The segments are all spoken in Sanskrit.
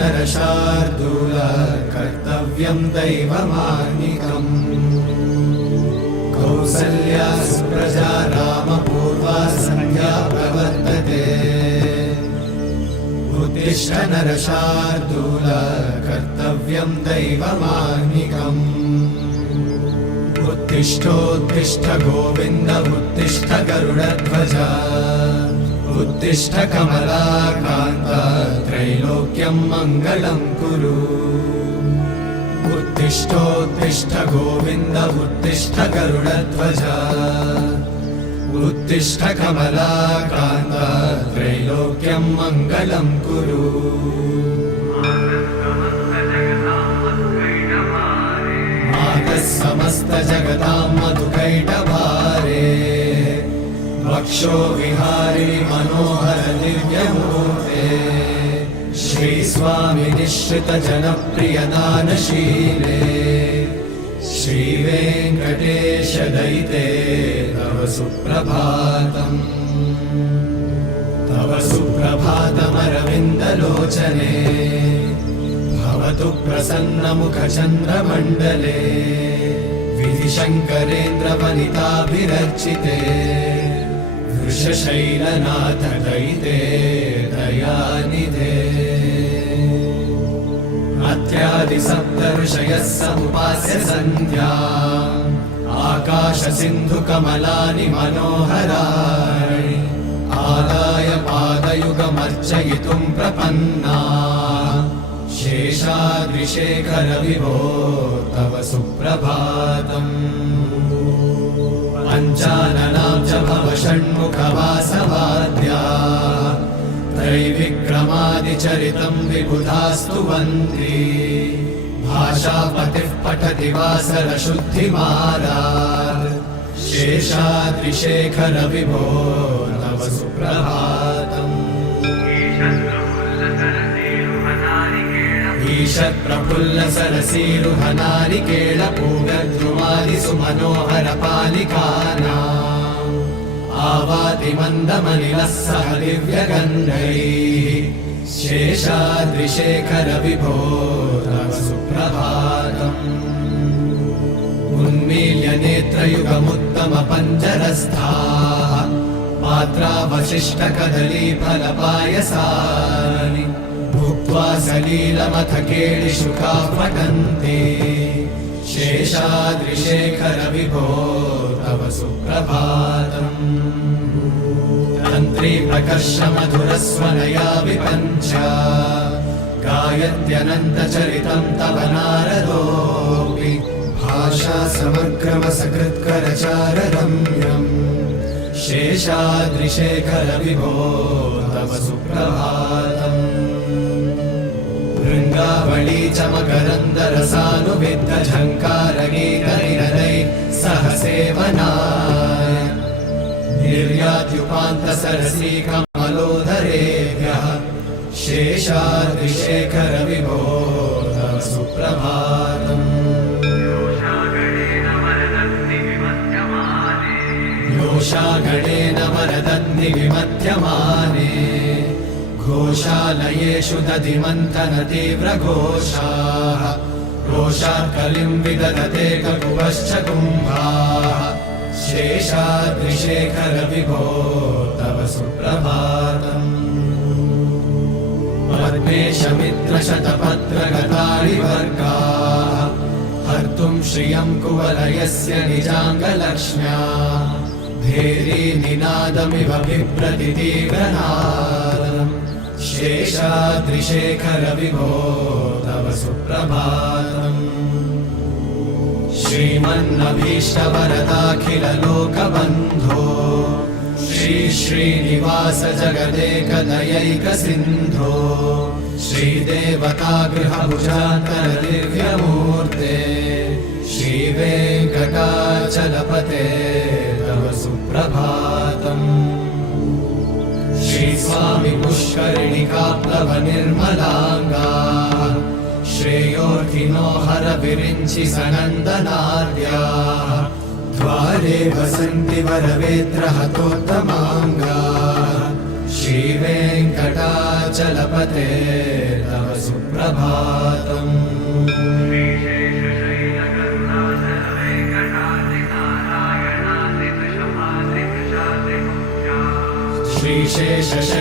नरशार्दूल कर्तव्यं दैवमार्निकम् कौसल्या सुप्रजा रामपूर्वा सन्ध्या प्रवर्तते उत्तिष्ठ नरशार्दूल कर्तव्यं दैवमार्निकम् उत्तिष्ठोत्तिष्ठ गोविन्द उत्तिष्ठ गरुडध्वज उत्तिष्ठ कमलाकान्त त्रैलोक्यं मङ्गलं कुरु उत्तिष्ठोत्तिष्ठ गोविन्द उत्तिष्ठ गरुडध्वज उत्तिष्ठ कमलाकान्त त्रैलोक्यं मङ्गलं कुरु मातः समस्त जगतां मधुकैटभारे वक्षो विहारिणि मनोहर दिव्यमूर्ते श्रीस्वामि निश्रित जनप्रिय दानशीले श्रीवेङ्कटेश दयिते तव सुप्रभातम् तव सुप्रभातमरविन्दलोचने भवतु प्रसन्नमुखचन्द्रमण्डले विधिशङ्करेन्द्रवनिताभिरर्चिते वृषशैलनाथ दयिते दयानिधे अत्यादिसप्तऋषयः समुपास्य सन्ध्या आकाशसिन्धुकमलानि मनोहराणि आदाय पादयुगमर्चयितुं प्रपन्ना शेषाद्रिशेखर विभो तव सुप्रभातम् पञ्चाननां च भव षण्मुखवासवाद्या त्रैविक्रमादिचरितं विबुधास्तुवन्ति भाषापतिः पठति वासरशुद्धिमारात् शेषाद्रिशेखर विभो तव सुप्रभातम् ईषत्प्रफुल्ल सरसीरुहनारिकेळ पूगद्रुमादिसुमनोहर पालिकानाम् आवातिमन्दमनिलः सह दिव्यगन्धैः शेषाद्रिशेखर विभो तव सुप्रभातम् उन्मील्य नेत्रयुगमुत्तमपञ्जरस्थाः पात्रावशिष्टकदलीफलपायसानि भुक्त्वा सलीलमथ केलिशुकाः पठन्ति शेषाद्रिशेखर विभो तव सुप्रभातम् तन्त्री प्रकर्ष मधुरस्वनया विपञ्च गायत्यनन्तचरितं तव नारदोऽपि भाषा समग्रमसकृत्करचाररम्यम् शेषाद्रिशेखर विभो तव सुप्रभातम् भृङ्गावळी च मकरन्दरसानुविद्ध झङ्कारगीतनिनदैः सह सेवनाय निर्यात्युपान्तसरसी कमलोदरेभ्यः शेषाद्रिशेखर विभो तव सुप्रभातम् योषागणेन वरदन्नि विमध्यमाने घोषालयेषु दधिमन्थन तीव्रघोषाः रोषाकलिं विदधते ककुभश्च कुम्भाः शेषाद्रिशेखर विभो तव सुप्रभातम् पद्मेशमित्रशतपत्रगतानि वर्गाः हर्तुं श्रियं कुवलयस्य निजाङ्गलक्ष्म्या भेरी निनादमिव बिभ्रतितीव्रनादम् शेषाद्रिशेखर विभो तव सुप्रभातम् श्रीमन्नभीष्टवरदाखिललोकबन्धो श्री श्रीनिवास जगदेकदयैकसिन्धो श्रीदेवतागृहभुजान्तर दिव्यमूर्ते श्रीवेङ्कटाचलपते तव सुप्रभातम् श्रीस्वामि पुष्करिणिकाप्लव निर्मलाङ्गाः श्रेयोर्थिनो हर विरिञ्चि सनन्दनार्याः द्वारे वसन्ति वरवेत्रहतोत्तमाङ्गाः श्रीवेङ्कटाचलपते वेङ्कटाचलपते तव सुप्रभातम्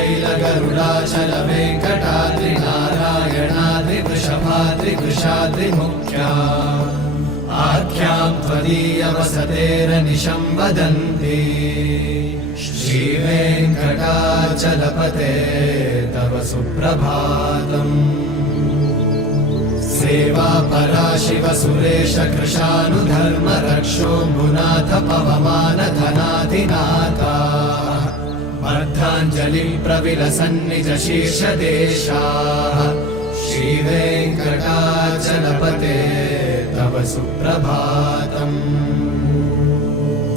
श्रीशेषशैलगरुडाचल वेङ्कटाद्रि नारायणाद्रि वृषभाद्रिवृषाद्रिमुख्या आख्यां त्वदीयवसतेरनिशं वदन्ति श्रीवेङ्कटाचलपते तव सुप्रभातम् सेवापरा शिव सुरेश कृशानुधर्म रक्षोऽम्बुनाथ पवमानधनाधिनाथा अर्धाञ्जलिं प्रविलसन्निज शीर्षदेशाः श्रीवेङ्कटाचलपते तव सुप्रभातम्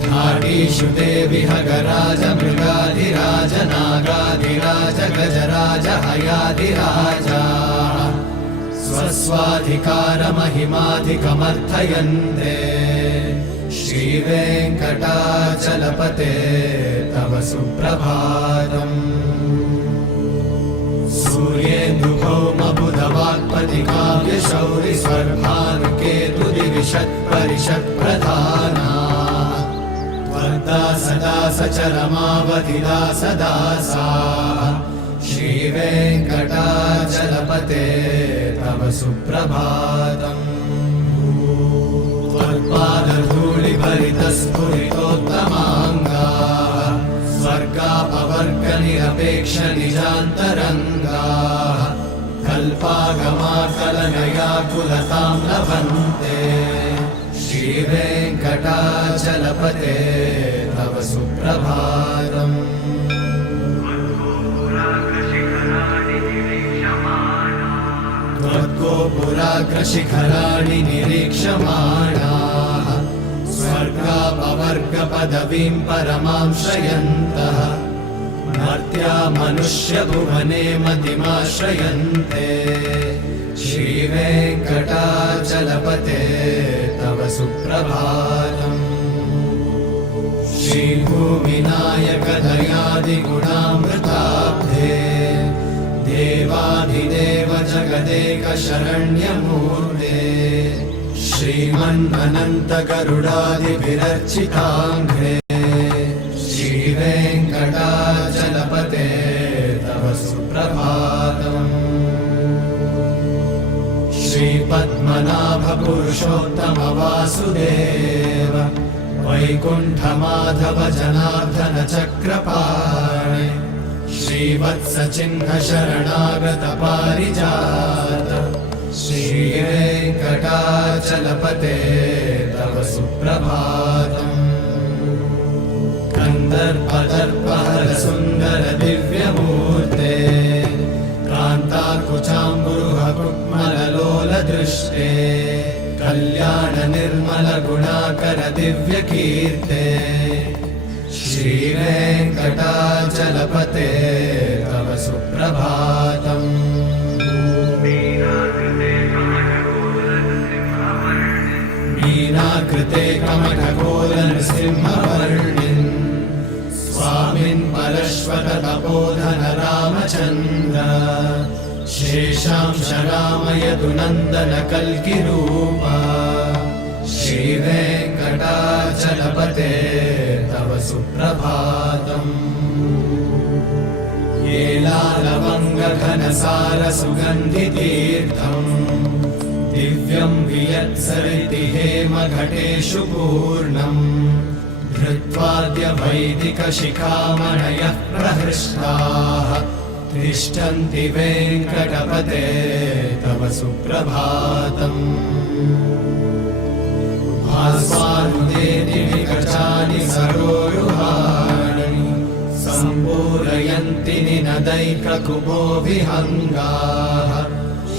धाडीषु देविहगराज मृगाधिराज नागाधिराज गजराज हयाधिराजा स्वस्वाधिकारमहिमाधिकमर्थयन्ते श्रीवेङ्कटाचलपते तव सुप्रभातम् सूर्येन्दुभौमबुधवाक्पतिकाव्यशौरि स्वर्भानुकेतुदिविशत्परिषत्प्रधाना वर्धा सदा सचरमावधिदा सदा सा श्रीवेङ्कटाचलपते तव सुप्रभातम् त्वत्पादधूलिभरितस्फुरितोत्तमाङ्गाः स्वर्गापवर्गनिरपेक्षनिजान्तरङ्गाः कल्पागमाकलनयाकुलतां लभन्ते श्रीवेङ्कटाचलपते तव सुप्रभातम् त्वद्गोपुराग्रशिखराणि निरीक्षमाणाः स्वर्गापवर्गपदवीं परमां श्रयन्तः मर्त्या मनुष्यभुवने मतिमाश्रयन्ते श्रीवेङ्कटाचलपते तव सुप्रभातम् श्रीभूविनायकदयादिगुणामृताब्धे देवाधिदेव जगदेकशरण्यमूर्ते श्रीमन्मनन्तगरुडादिभिरर्चिताङ्घ्रे श्रीवेङ्कटाचलपते तव सुप्रभातम् श्रीपद्मनाभपुरुषोत्तम वासुदेव वैकुण्ठमाधव जनार्दन चक्रपाणि श्रीवत्सचिह्न शरणागत पारिजात श्रीवेङ्कटाचलपते तव सुप्रभातम् कन्दर्पदर्पहर सुन्दर दिव्यमूर्ते कान्ताकुचाम्बुरुहकुट्मललोलदृष्टे कल्याण निर्मल गुणाकर दिव्यकीर्ते श्रीवेङ्कटाचलपते तव सुप्रभातम् मीनाकृते कमठकोलनृसिंहवर्णिन् स्वामिन् परश्वत तपोधन रामचन्द्र शेषांश रामयतु नन्दन कल्किरूपा श्रीवेङ्कटाचलपते तव सुप्रभातम् येलालवङ्गघनसार सुगन्धितीर्थम् दिव्यं वियत्सरिति हेमघटेषु पूर्णम् धृत्वाद्य वैदिकशिखामणयः प्रहृष्टाः तिष्ठन्ति वेङ्कटपते तव सुप्रभातम् भास्वानुदेति विकचानि सरोरुहाणि सम्पूरयन्ति निनदैककुपो विहङ्गाः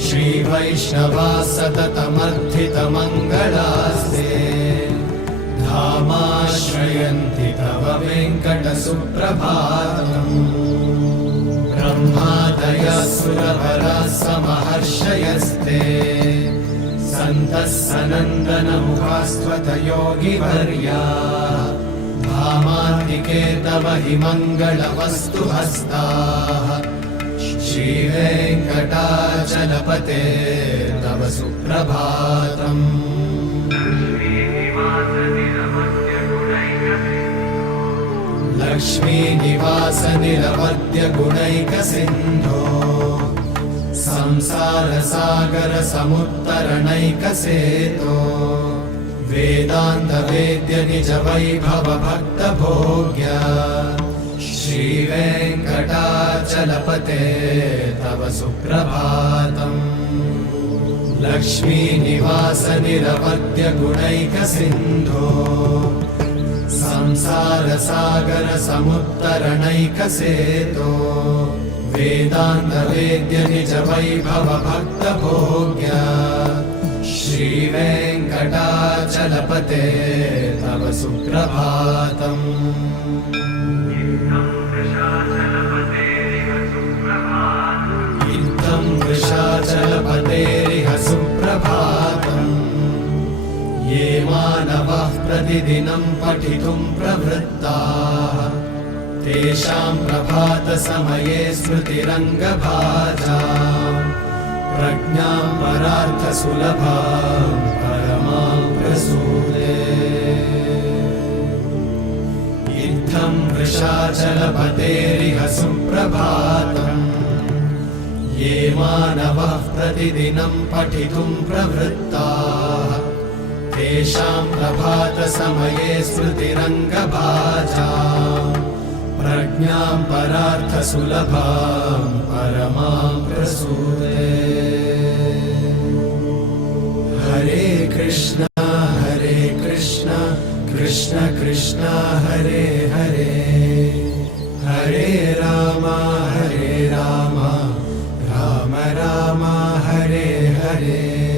श्रीवैष्णवाः सततमर्थितमङ्गलास्ते धामाश्रयन्ति तव वेङ्कटसुप्रभातम् ब्रह्मादयः सुरवराः समहर्षयस्ते सन्तः सनन्दनमुखास्त्वत योगिवर्याः धामान्तिके तव हि मङ्गलवस्तुहस्ताः श्रीवेङ्कटाचलपते तव सुप्रभातम् लक्ष्मीनिवास निरवद्य गुणैकसिन्धो संसारसागर समुत्तरणैकसेतो वेदान्तवेद्य निज वैभव भक्तभोग्य श्रीवेङ्कटाचलपते तव सुप्रभातम् लक्ष्मीनिवास निरवद्य गुणैकसिन्धो संसारसागर समुत्तरणैकसेतो वेदान्तवेद्य निज वैभव भक्तभोग्य श्रीवेङ्कटाचलपते तव सुप्रभातम् इत्थं वृषाचलपतेरिह सुप्रभातम् ये मानवः प्रतिदिनं पठितुं प्रवृत्ताः तेषां प्रभातसमये स्मृतिरङ्गभाजाम् प्रज्ञां परार्थसुलभां परमां प्रसूते इत्थं वृषाचलपतेरिह सुप्रभातम् ये मानवः प्रतिदिनं पठितुं प्रवृत्ताः तेषां प्रभातसमये स्मृतिरङ्गभाजाम् प्रज्ञां परार्थसुलभां परमां प्रसूते हरे कृष्ण कृष्ण कृष्ण हरे हरे हरे राम राम राम हरे हरे